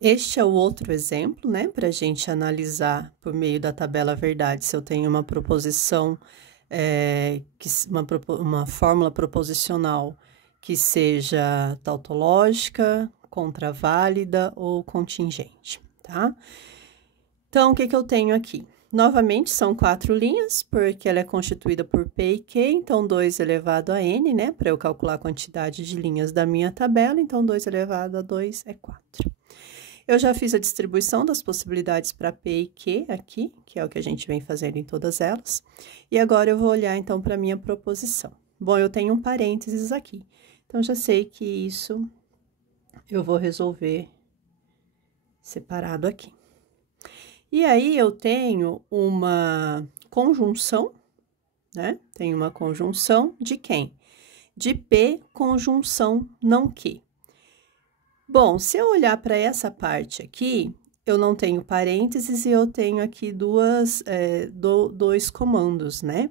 Este é o outro exemplo, né, para a gente analisar por meio da tabela verdade se eu tenho uma proposição, uma fórmula proposicional que seja tautológica, contraválida ou contingente, tá? Então, o que eu tenho aqui? Novamente, são 4 linhas, porque ela é constituída por P e Q, então 2 elevado a N, né, para eu calcular a quantidade de linhas da minha tabela, então 2 elevado a 2 é 4. Eu já fiz a distribuição das possibilidades para P e Q aqui, que é o que a gente vem fazendo em todas elas. E agora eu vou olhar, então, para a minha proposição. Bom, eu tenho um parênteses aqui, então já sei que isso eu vou resolver separado aqui. E aí, eu tenho uma conjunção, né? Tenho uma conjunção de quem? De P conjunção não Q. Bom, se eu olhar para essa parte aqui, eu não tenho parênteses e eu tenho aqui dois comandos, né?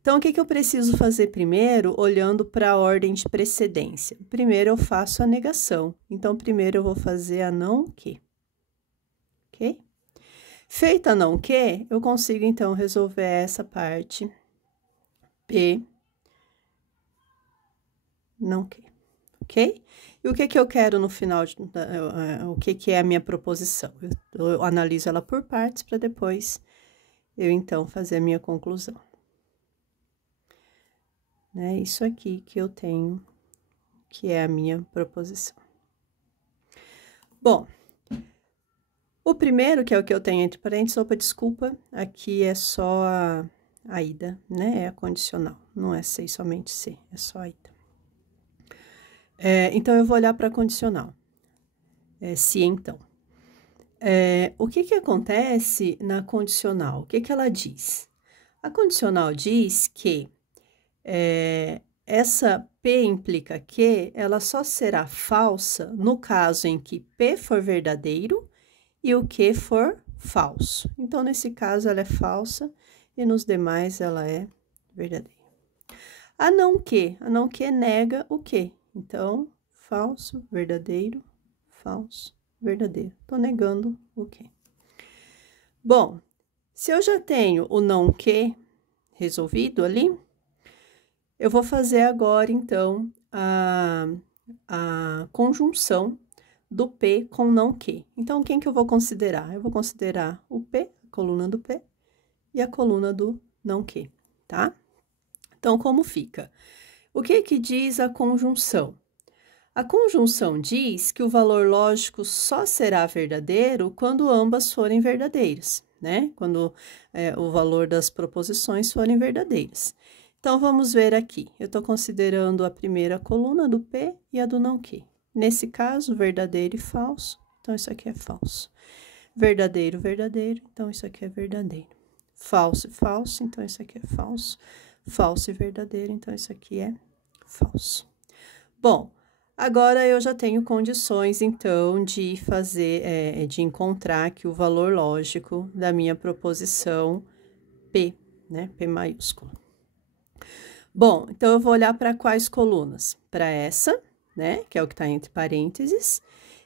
Então, o que eu preciso fazer primeiro, olhando para a ordem de precedência? Primeiro, eu faço a negação. Então, primeiro, eu vou fazer a não Q. Ok? Feita a não Q, eu consigo, então, resolver essa parte P não Q. Ok? E o que eu quero no final, o que é a minha proposição? Eu analiso ela por partes para depois eu, então, fazer a minha conclusão. É isso aqui que eu tenho, que é a minha proposição. Bom, o primeiro, que é o que eu tenho entre parênteses, opa, desculpa, aqui é só a ida, né? É a condicional, não é C, somente C, é só a ida. Então, eu vou olhar para a condicional. Se então. O que acontece na condicional? O que ela diz? A condicional diz que essa P implica que ela só será falsa no caso em que P for verdadeiro e o Q for falso. Então, nesse caso, ela é falsa e nos demais ela é verdadeira. A não Q nega o Q. Então, falso, verdadeiro, falso, verdadeiro. Tô negando o Q. Bom, se eu já tenho o não Q resolvido ali, eu vou fazer agora, então, a conjunção do P com não Q. Então, quem que eu vou considerar? Eu vou considerar o P, a coluna do P, e a coluna do não Q, tá? Então, como fica? O que diz a conjunção? A conjunção diz que o valor lógico só será verdadeiro quando ambas forem verdadeiras, né? Quando o valor das proposições forem verdadeiras. Então, vamos ver aqui. Eu estou considerando a primeira coluna do P e a do não Q. Nesse caso, verdadeiro e falso, então isso aqui é falso. Verdadeiro, verdadeiro, então isso aqui é verdadeiro. Falso e falso, então isso aqui é falso. Falso e verdadeiro, então isso aqui é falso. Bom, agora eu já tenho condições, então, de fazer, de encontrar que o valor lógico da minha proposição P, né, P maiúsculo. Bom, então, eu vou olhar para quais colunas? Para essa, né, que é o que está entre parênteses,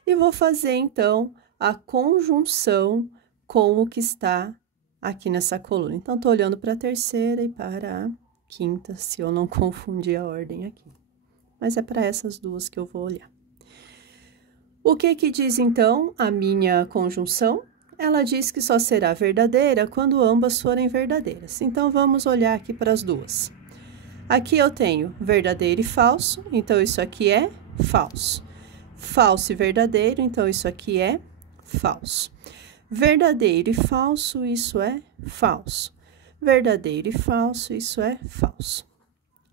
e vou fazer, então, a conjunção com o que está aqui nessa coluna. Então, tô olhando para a terceira e para a quinta, se eu não confundir a ordem aqui. Mas é para essas duas que eu vou olhar. O que diz, então, a minha conjunção? Ela diz que só será verdadeira quando ambas forem verdadeiras. Então, vamos olhar aqui para as duas. Aqui eu tenho verdadeiro e falso, então isso aqui é falso. Falso e verdadeiro, então isso aqui é falso. Verdadeiro e falso, isso é falso. Verdadeiro e falso, isso é falso.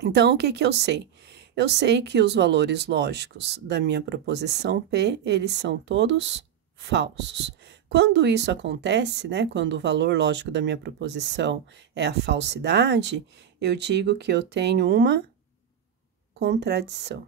Então, o que eu sei? Eu sei que os valores lógicos da minha proposição P, eles são todos falsos. Quando isso acontece, né, quando o valor lógico da minha proposição é a falsidade, eu digo que eu tenho uma contradição.